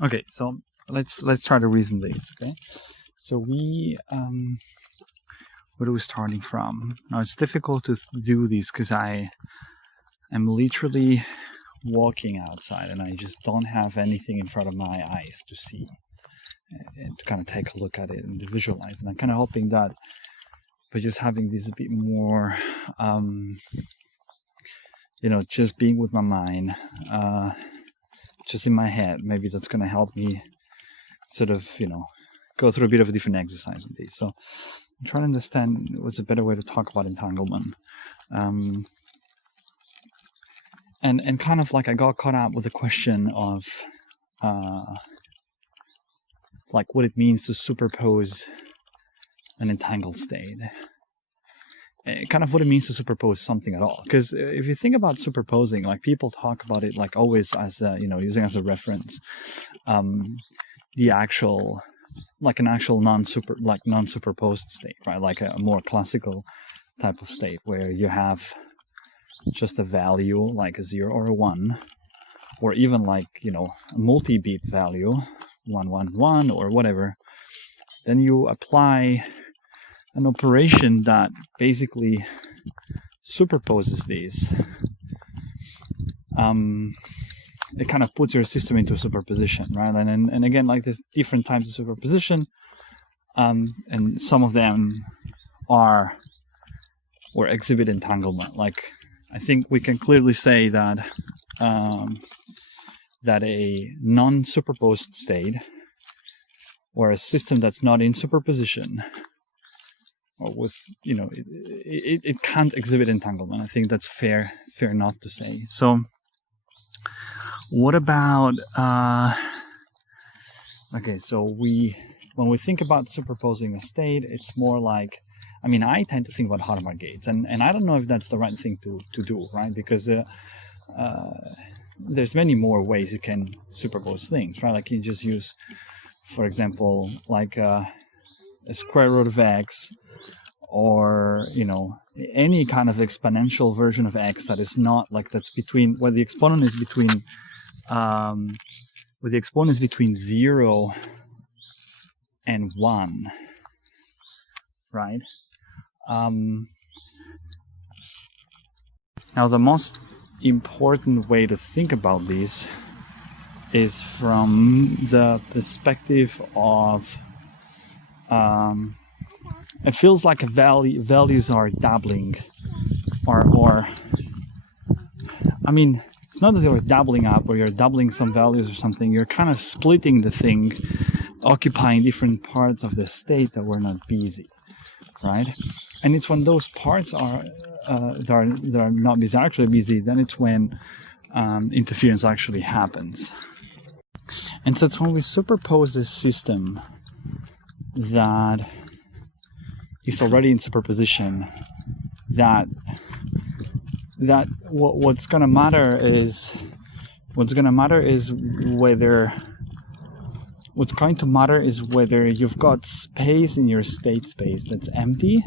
Okay, so let's try to reason this. Okay, so where are we starting from? Now it's difficult to do this because I am literally walking outside and I just don't have anything in front of my eyes to see and to kind of take a look at it and visualize. And I'm kind of hoping that by just having this a bit more, just being with my mind, just in my head, maybe that's going to help me sort of, go through a bit of a different exercise with these. So I'm trying to understand what's a better way to talk about entanglement. And kind of like I got caught up with the question of like what it means to superpose an entangled state. Kind of what it means to superpose something at all. Because if you think about superposing, like people talk about it like always as using as a reference the actual, like an actual non-superposed state, right? Like a more classical type of state where you have just a value like a 0 or a 1, or even like a multi-bit value 111 or whatever. Then you apply an operation that basically superposes these. It kind of puts your system into a superposition, right? And again, like there's different types of superposition, and some of them are or exhibit entanglement. Like I think we can clearly say that that a non-superposed state or a system that's not in superposition or with it can't exhibit entanglement. I think that's fair enough to say. So what about so when we think about superposing a state, it's more like, I tend to think about Hadamard gates, and I don't know if that's the right thing to do, right? Because there's many more ways you can superpose things, right? Like you just use, for example, like a square root of x, or any kind of exponential version of x that is not like that's between where the exponent is between 0 and 1, right? Now the most important way to think about this is from the perspective of it feels like values are doubling, or it's not that you're doubling up or you're doubling some values or something. You're kind of splitting the thing, occupying different parts of the state that were not busy, right? And it's when those parts are that are not busy, actually busy, then it's when interference actually happens. And so it's when we superpose this system that is already in superposition that what's going to matter is whether you've got space in your state space that's empty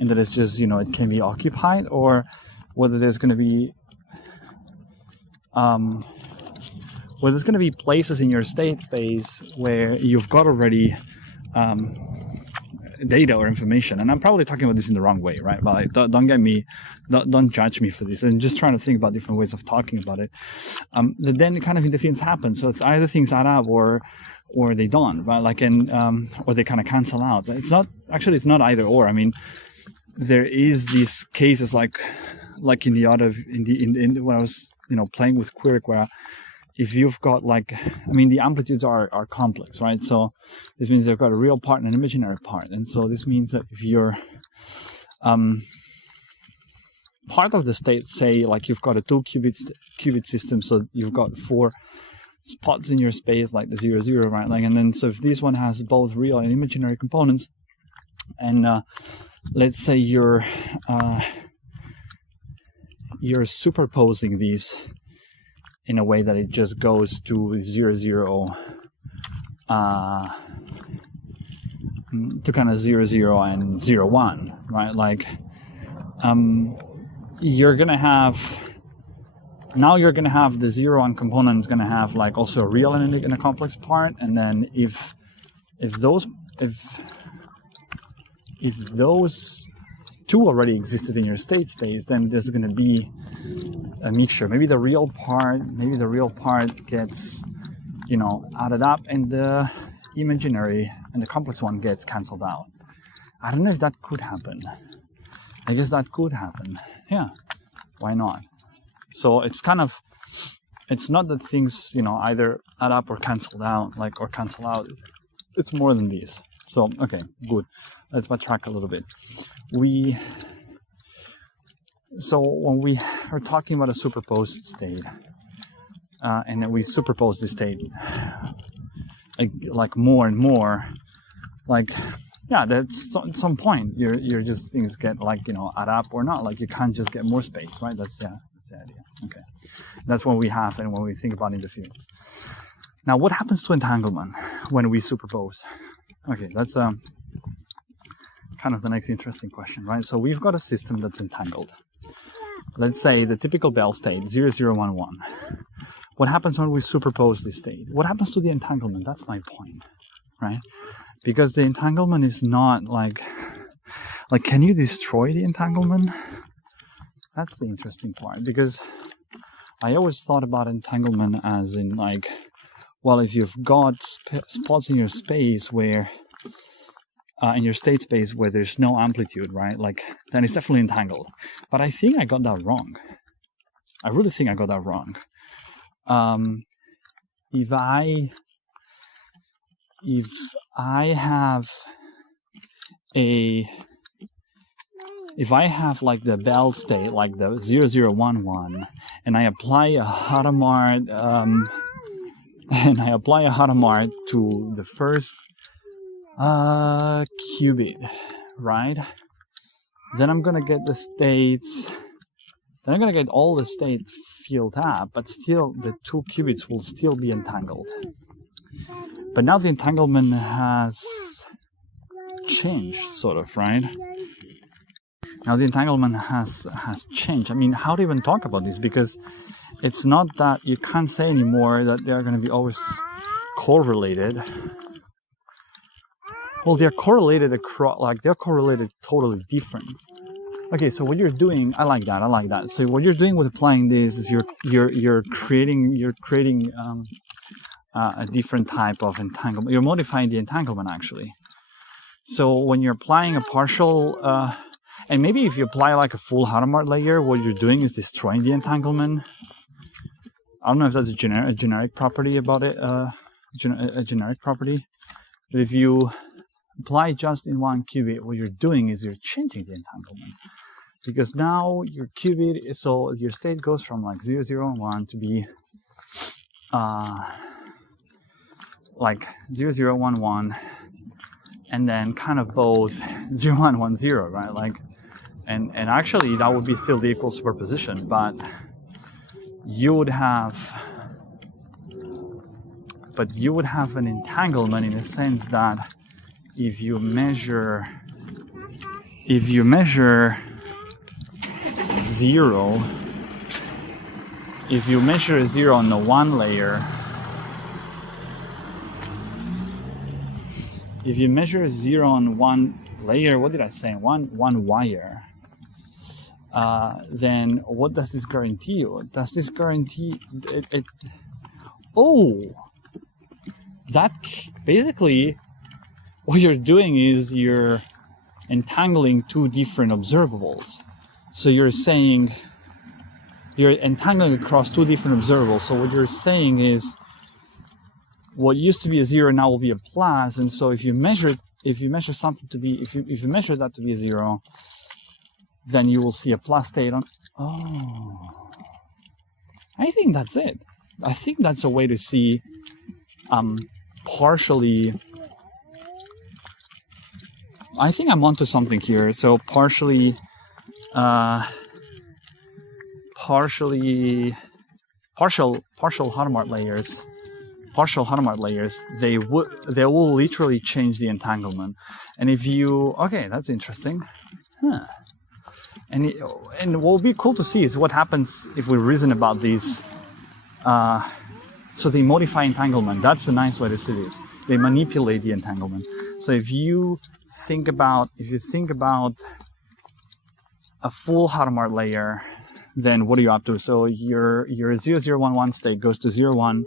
and that it's just it can be occupied, or whether there's going to be places in your state space where you've got already data or information. And I'm probably talking about this in the wrong way, right? But don't judge me for this. I'm just trying to think about different ways of talking about it. Then kind of interference happens. So it's either things add up or they don't, right? Like or they kind of cancel out. It's not either or. There is these cases like in when I was playing with Quirk, where if you've got the amplitudes are complex, right? So this means they've got a real part and an imaginary part. And so this means that if you're part of the state, say like you've got a 2-qubit system, so you've got 4 spots in your space, like the 0, 0, right? And then so if this one has both real and imaginary components, and let's say you're superposing these in a way that it just goes to 0, 0, to kind of 0, 0 and 0, 1, right? You're gonna have now you're going to have the 0 on component is going to have like also a real and a complex part, and then if those two already existed in your state space, then there's going to be a mixture. Maybe the real part gets, you know, added up, and the imaginary and the complex one gets cancelled out. I don't know if that could happen. I guess that could happen. Yeah, why not? So it's kind of, it's not that things, you know, either add up or cancel out, like, or cancel out. It's more than these. So, okay, good. Let's backtrack a little bit. So when we are talking about a superposed state, and then we superpose the state like more and more, like, yeah, that's at some point you're just, things get like, you know, add up or not. Like, you can't just get more space, right? That's the idea. Okay, that's what we have, and when we think about in the fields. Now, what happens to entanglement when we superpose? Okay, that's kind of the next interesting question, right? So we've got a system that's entangled. Let's say the typical Bell state, 0, 0, 1, 1. What happens when we superpose this state? What happens to the entanglement? That's my point, right? Because the entanglement is not like, can you destroy the entanglement? That's the interesting part, because I always thought about entanglement as in like, well, if you've got spots in your space where, in your state space where there's no amplitude, right? Like, then it's definitely entangled. But I think I got that wrong. I really think I got that wrong. If I have like the Bell state, like the 0, 0, 1, 1, and I apply a Hadamard, to the first qubit, right? Then I'm gonna get the states. Then I'm gonna get all the states filled up, but still the 2 qubits will still be entangled. But now the entanglement has changed, sort of, right? Now the entanglement has changed. I mean, how to even talk about this? Because it's not that you can't say anymore that they're going to be always correlated. Well, they're correlated across, like, they're correlated totally different. Okay, so what you're doing, I like that. So what you're doing with applying this is you're creating a different type of entanglement. You're modifying the entanglement, actually. So when you're applying a partial, and maybe if you apply like a full Hadamard layer, what you're doing is destroying the entanglement. I don't know if that's a generic property about it, a generic property. But if you apply just in one qubit, what you're doing is you're changing the entanglement. Because now your qubit, so your state goes from like 0, 0, and 1 to be like 0, 0, 1, 1, and then kind of both 0, 1, 1, 0, right? Like, and actually that would be still the equal superposition, but you would have an entanglement in the sense that if you measure 0, if you measure 0 on the one layer, if you measure 0 on one layer, what did I say? One wire. Then what does this guarantee you? Does this guarantee it? Oh, that basically what you're doing is you're entangling 2 different observables. So you're saying you're entangling across 2 different observables. So what you're saying is what used to be a 0 now will be a plus, and so if you measure something to be, if you measure that to be a 0, then you will see a plus state on. Oh, I think that's it. I think that's a way to see partially. I think I'm onto something here. So partial Hadamard layers. Partial Hadamard layers, they will literally change the entanglement. And if you, okay, that's interesting. And what will be cool to see is what happens if we reason about these. So they modify entanglement. That's the nice way to see this. They manipulate the entanglement. So if you think about a full Hadamard layer, then what are you up to? So your 0011 state goes to 01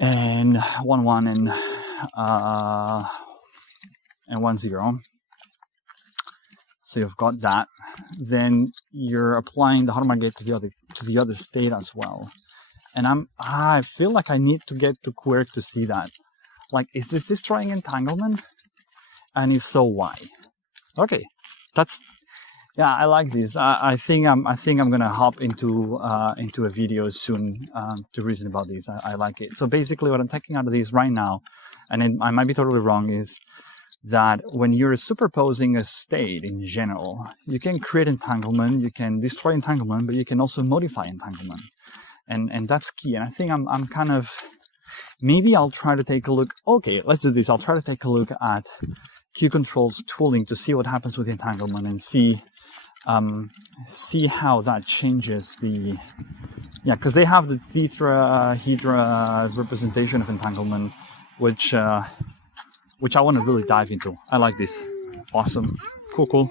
and 11 and 10. So you've got that. Then you're applying the Hadamard gate to the other state as well. And I feel like I need to get to Quirk to see that. Like, is this destroying entanglement? And if so, why? Okay, yeah, I like this. I think I'm gonna hop into a video soon to reason about this. I like it. So basically, what I'm taking out of this right now, and I might be totally wrong, is that when you're superposing a state in general, you can create entanglement, you can destroy entanglement, but you can also modify entanglement. And that's key. And I think I'm kind of, maybe I'll try to take a look. Okay, let's do this. I'll try to take a look at Q-Control's tooling to see what happens with entanglement and see how that changes the, because they have the Hydra representation of entanglement, which I want to really dive into. I like this. Awesome. Cool.